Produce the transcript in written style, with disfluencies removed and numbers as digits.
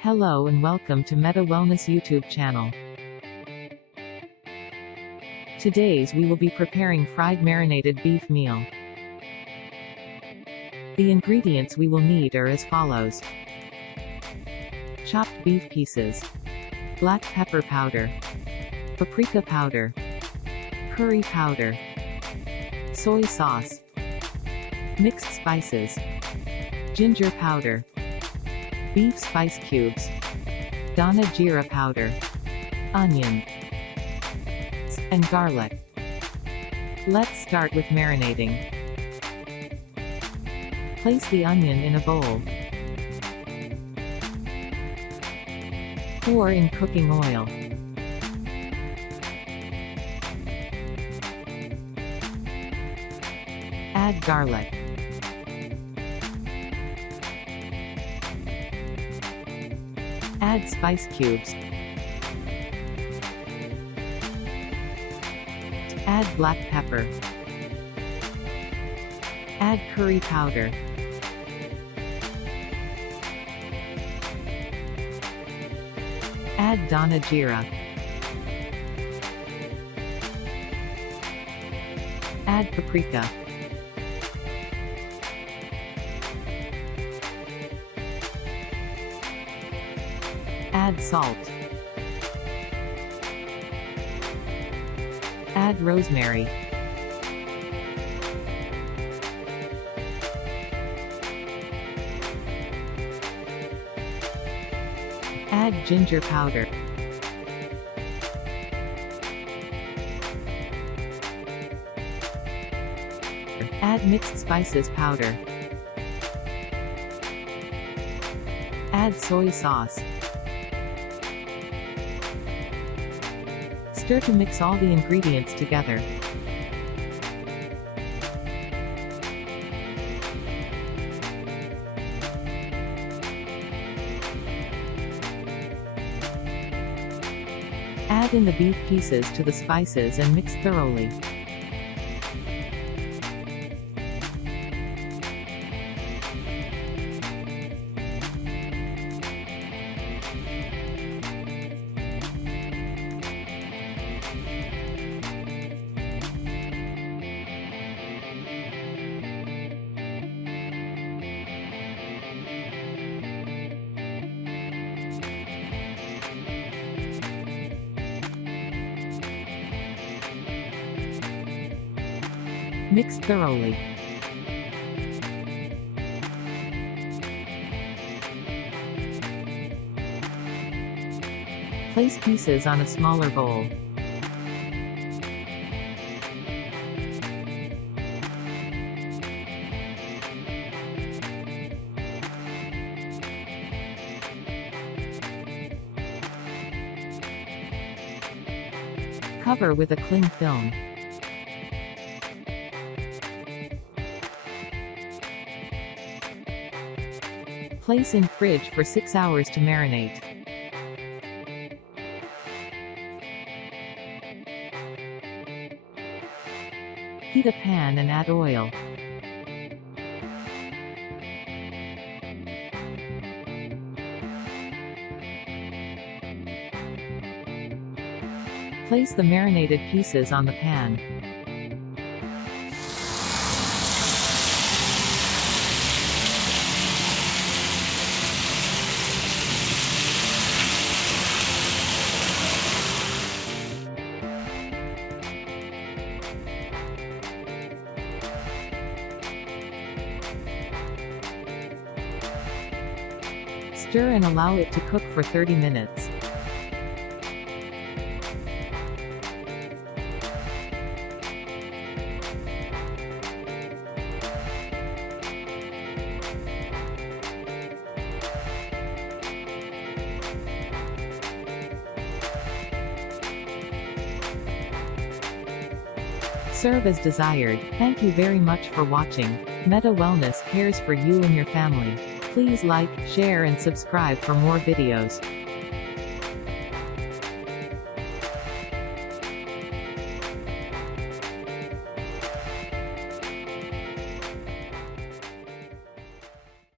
Hello and welcome to Medy Wellness YouTube channel. Today's we will be preparing fried marinated beef meal. The ingredients we will need are as follows: chopped beef pieces, black pepper powder, paprika powder, curry powder, soy sauce, mixed spices, ginger powder, beef spice cubes, dana jeera powder, onion, and garlic. Let's start with marinating. Place the onion in a bowl. Pour in cooking oil. Add garlic. Add spice cubes. Add black pepper. Add curry powder. Add dana jeera. Add paprika. Add salt. Add rosemary. Add ginger powder. Add mixed spices powder. Add soy sauce. Stir to mix all the ingredients together. Add in the beef pieces to the spices and mix thoroughly. Mix thoroughly. Place pieces on a smaller bowl. Cover with a cling film. Place in fridge for 6 hours to marinate. Heat a pan and add oil. Place the marinated pieces on the pan. Stir and allow it to cook for 30 minutes. Serve as desired. Thank you very much for watching. Medy Wellness cares for you and your family. Please like, share and subscribe for more videos.